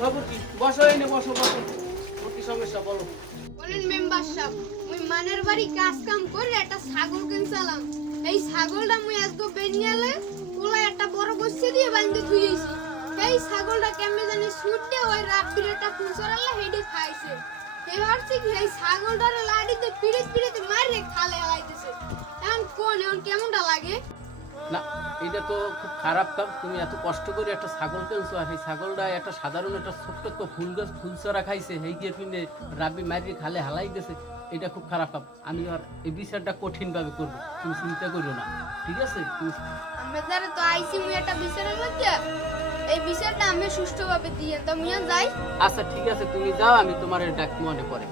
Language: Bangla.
খবর কি? বসো এনে বসো বসো। ওর কি সমস্যা বলো? বলেন মেম্বার সাহেব, মুই মানের বাড়ি কাজ কাম করে একটা ছাগল কিনছিলাম। এই ছাগলটা মুই আজকে বেনিয়ালে ওলা একটা বড় বসে দিয়ে বাঁধতে থুইছি। এই ছাগলটা কেমনে জানি ছুটতে ওই রাত্রির একটা ফুসরালে হেডে খাইছে। এবার ঠিক এই ছাগলটার লাড়িতে পিড়িতে মারে খালে লাইতেছে। এখন কেমনটা লাগে? না, এটা তো খুব খারাপ কাম। তুমি এত কষ্ট করে একটা ছাগল কিনছো আর এই ছাগলটা একটা সাধারণ একটা ছোট্ট একটা ফুল গাছ ফুলচরা খাইছে, এই গিয়ে তুমি রাবি মারি খালে হালাই গেছে। এটা খুব খারাপ কাম। আমি আর এই বিচারটা কঠিনভাবে করবো, তুমি চিন্তা করিও না, ঠিক আছে? তুমি আমি যারা তো আইসি মুই একটা বিচারের মধ্যে এই বিচারটা আমি সুষ্ঠুভাবে দিয়ে তো মুই যাই। আচ্ছা ঠিক আছে, তুমি যাও, আমি তোমার ডাক মনে পড়ে।